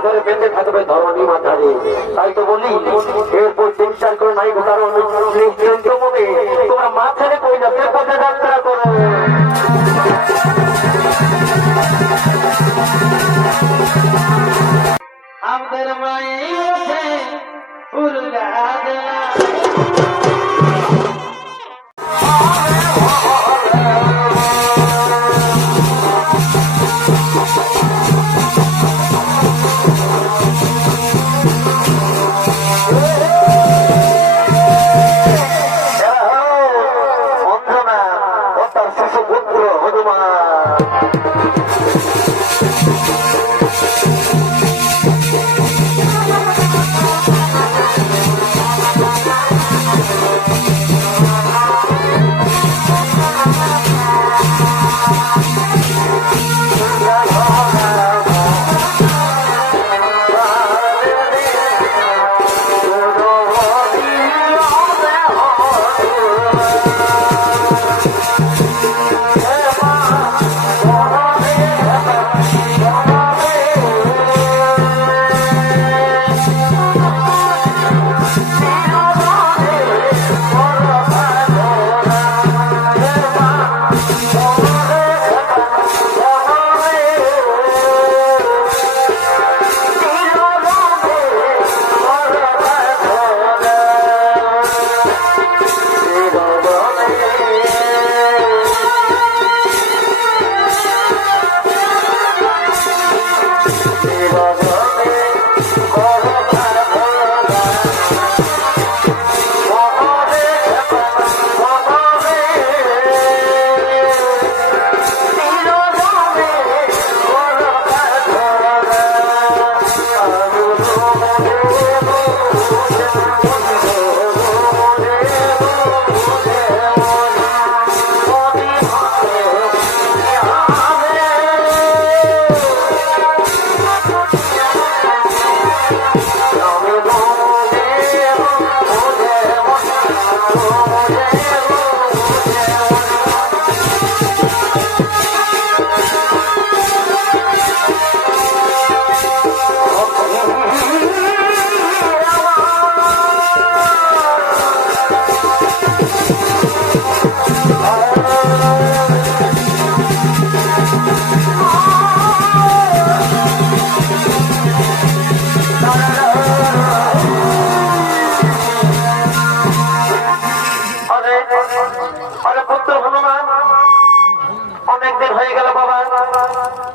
ধরে বেঁধে থাকবে তাই তো বলি এরপর করে নাই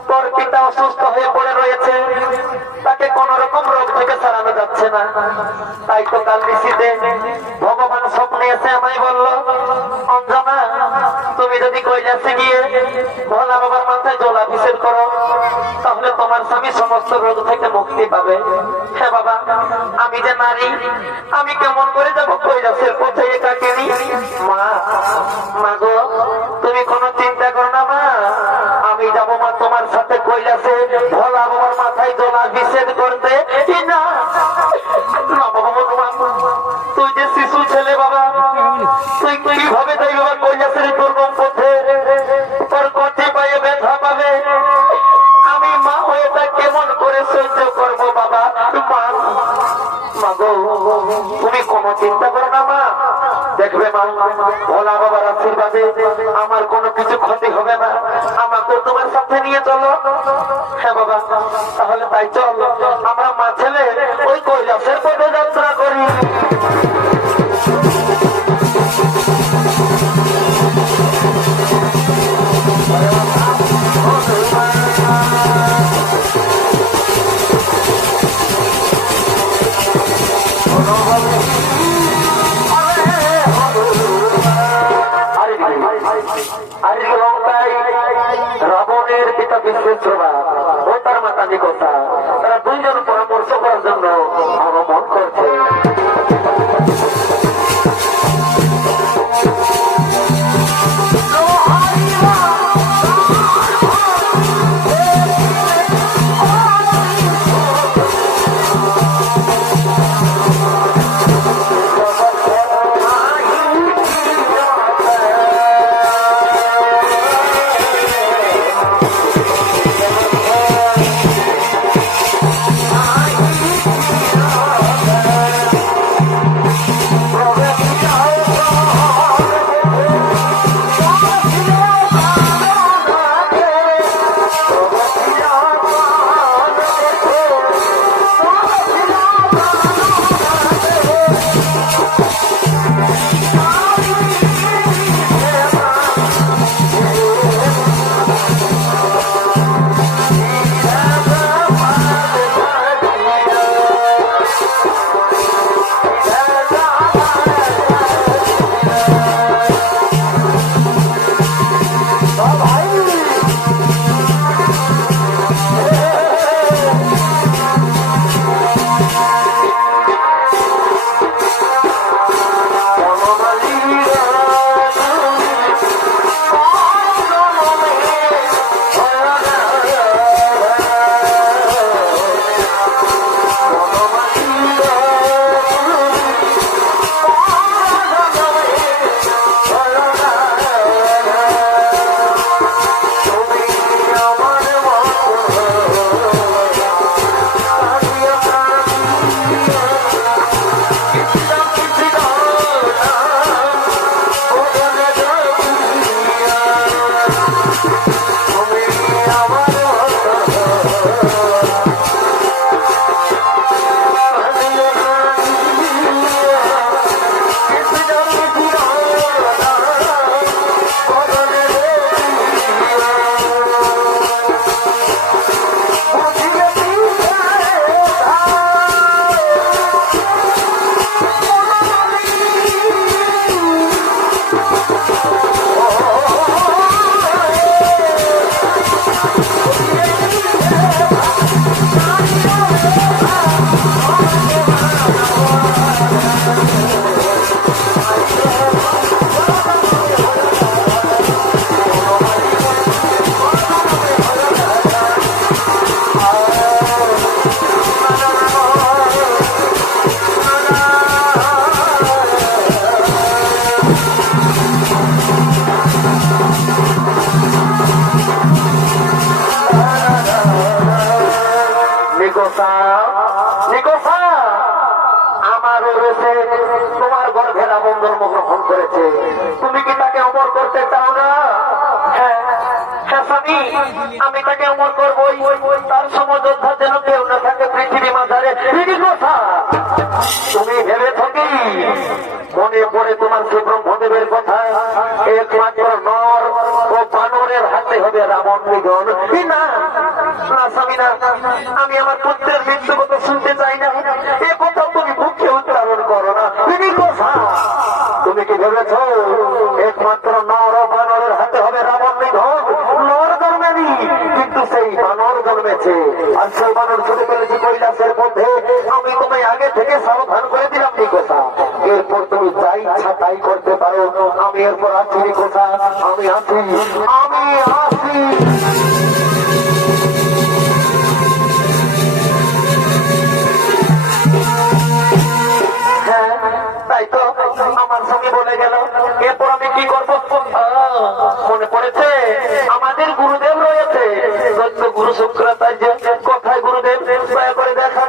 তোর পিতা অসুস্থ হয়ে পড়ে রয়েছে। তাকে কোন রকম রোগ থেকে সারানো যাচ্ছে না। তাই তো কাল নিশিতে ভগবান স্বপ্নে এসে আমায় বলল, অঞ্জনা, তুমি যদি কৈলাসে গিয়ে ভোলা বাবার মাথায় জল অভিষেক করো, তাহলে তোমার স্বামী সমস্ত রোগ থেকে মুক্তি পাবে। হ্যাঁ বাবা, আমি যে নারী, আমি কেমন করে যাব কৈলাসের পথে নিয়ে? মা মা গো, তুমি কোনো চিন্তা করো না, মা। আমি যাব মা তোমার সাথে কৈলাসে। ভোলা বাবার মাথায় জল অভিষেক করতে। না? তুই যে শিশু ছেলে বাবা, তুই কীভাবে যাই বাবা কৈলাসের দুর্গম পথে তোর কঠি পায়ে ব্যথা পাবে? আমি মা হয়ে তা কেমন করে সহ্য করব বাবা? মা তুমি কোনো চিন্তা করো না মা। দেখবে মা, ভোলা বাবার আশীর্বাদে আমার কোনো কিছু ক্ষতি হবে না। আমাকে তোমার সাথে নিয়ে চলো। হ্যাঁ বাবা, তাহলে তাই চল। আমরা মা ছেলে ওই কৈলাসের যাত্রা করি। পিতা একমাত্র নর ও বানরের হাতে হবে রাবণ নিধন না না আমি আমার পুত্রের মৃত্যু কথা শুনতে চাই না। এ কথা তুমি মুখে উচ্চারণ করো না। তিনি কথা তুমি কি ভেবেছ একমাত্র নর ও বানরের হাতে হবে রাবণ নিধন কিন্তু সেই বানর জন্মেছে। আর সেই বানর ছুটে ফেলেছি কৈলাসের মধ্যে আমি তোমায় আগে থেকে সাবধান ইচ্ছা তাই করতে পারো। আমি এরপর আছি কোথা আমি আছি। আমি আছি। হ্যাঁ, তো আমার সঙ্গে বলে গেল। এরপর আমি কি করব? মনে পড়েছে? আমাদের গুরুদেব রয়েছে। গুরু কোথায় গুরুদেব? দয়া করে দেখা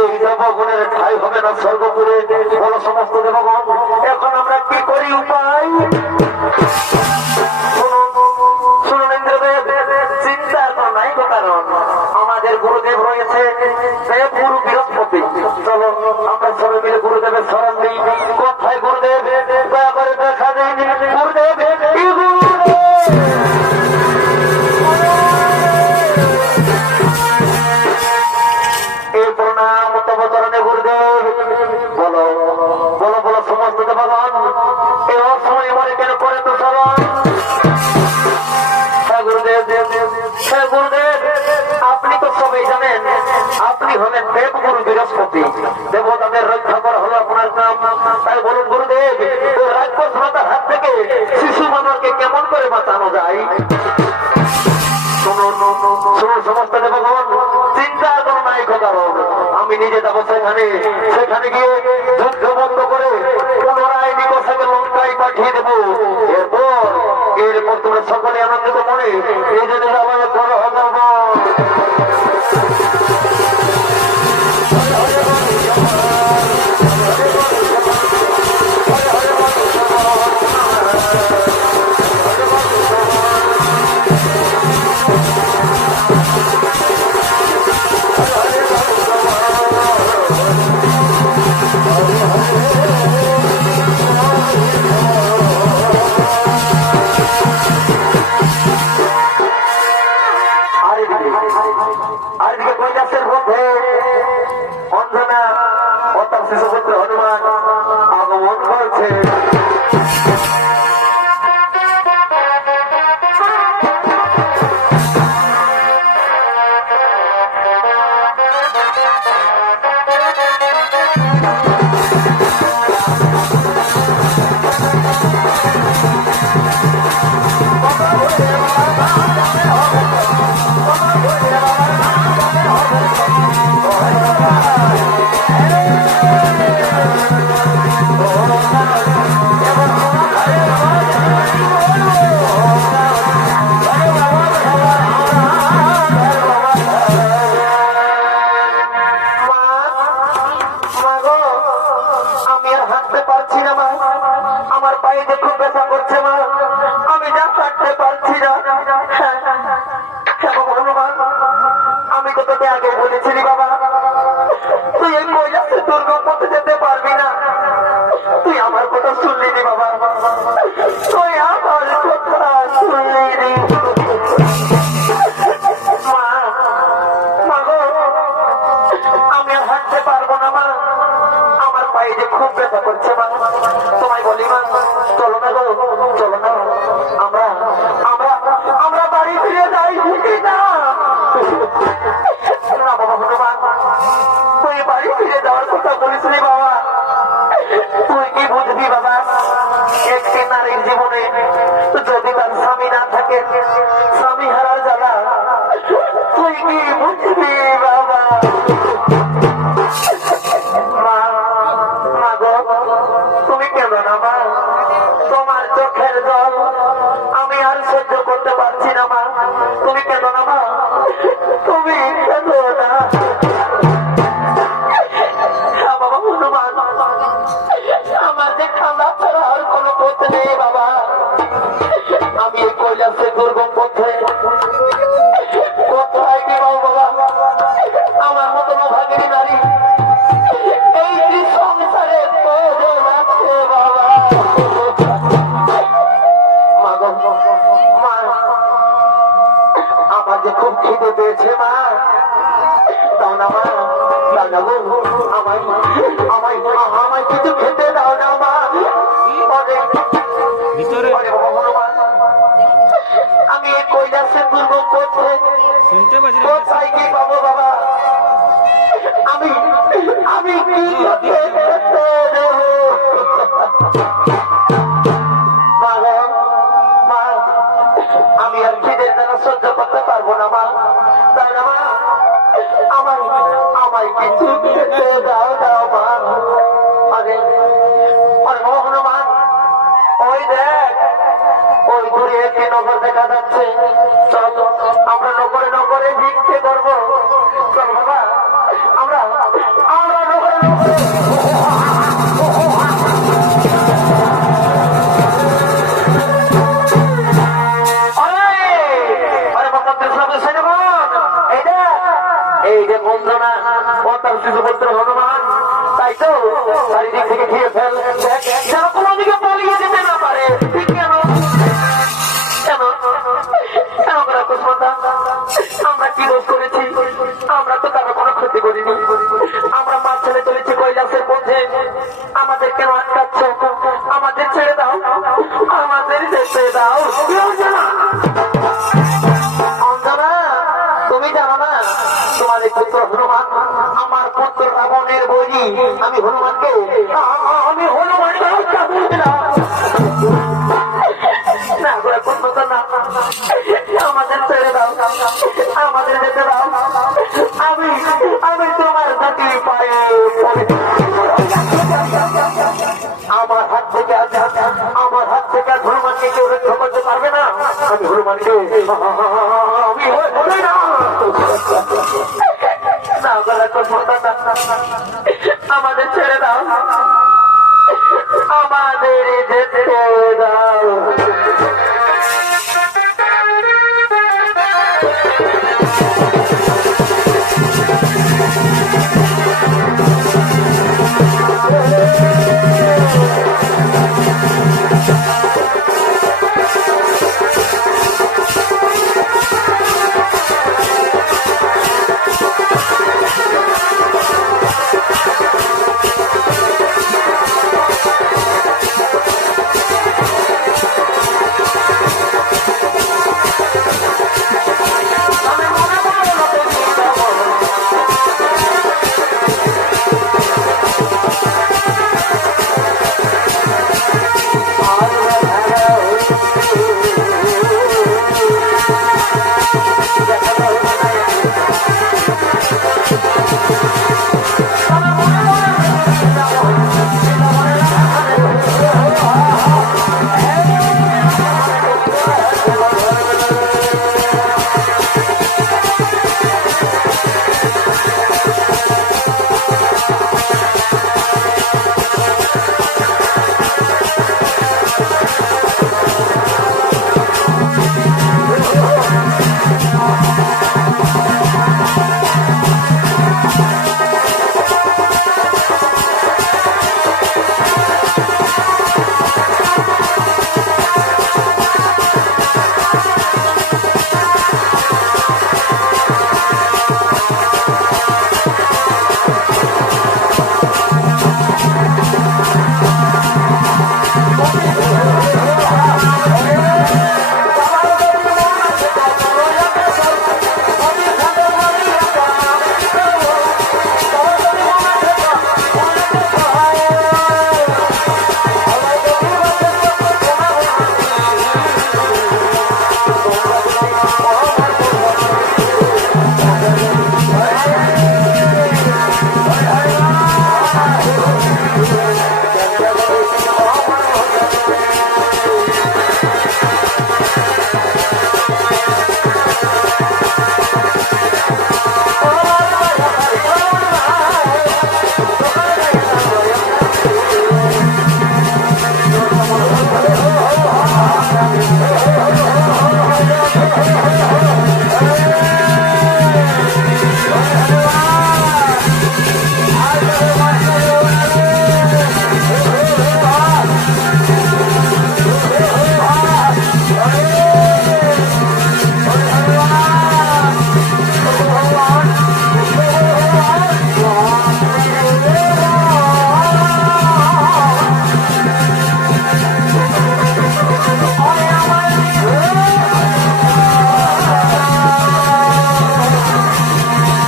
এই দেবগুণের ঠাই স্বর্গপুরে। বড় সমস্ত দেবগণ এখন আমরা কি করি উপায়? বাঁচানো সমস্ত ভগবান। চিন্তা করো নাই এই কথা আমি নিজে যাব সেখানে। সেখানে গিয়ে আজকে এদিকে কৈলাসের মধ্যে অঞ্জনা অর্থাৎ হনুমান আমি যা থাকতে পারছি না আমি তো তোকে আগে বলেছিলি বাবা Oh, আমি আর খিদের দ্বারা সহ্য করতে পারব না, মা? তাই না, মা? আমায় আমায় কিছু বাবা কৃষ্ণ কৃষ্ণ এই যে এই যে বন্ধনা ও তার শিশুপুত্র হনুমান, তাই তো চারিদিক থেকে যেতে না পারে কেন? কেন? কেন করা কুষ্মতা আমরা কি দোষ করেছি? আমরা তো কারও কোনো ক্ষতি করিনি। আমরা মাছ ছেড়ে চলেছি কৈলাসের মধ্যে। আমাদের কেন আটকাচ্ছ? আমাদের ছেড়ে দাও। আমাদের যেতে দাও। অঞ্জনা অঞ্জনা হনুমানকে আমি হনুমানকে হত্যা না না। আমাদের ছেড়ে আমাদের তোমার আমার হাত থেকে, আমার হাত থেকে হনুমানকে কেউ রক্ষা করতে পারবে না। আমি হনুমানকে, আমি না। গলা করব না। আমাদের ছেড়ে দাও। আমাদের যেতে দাও।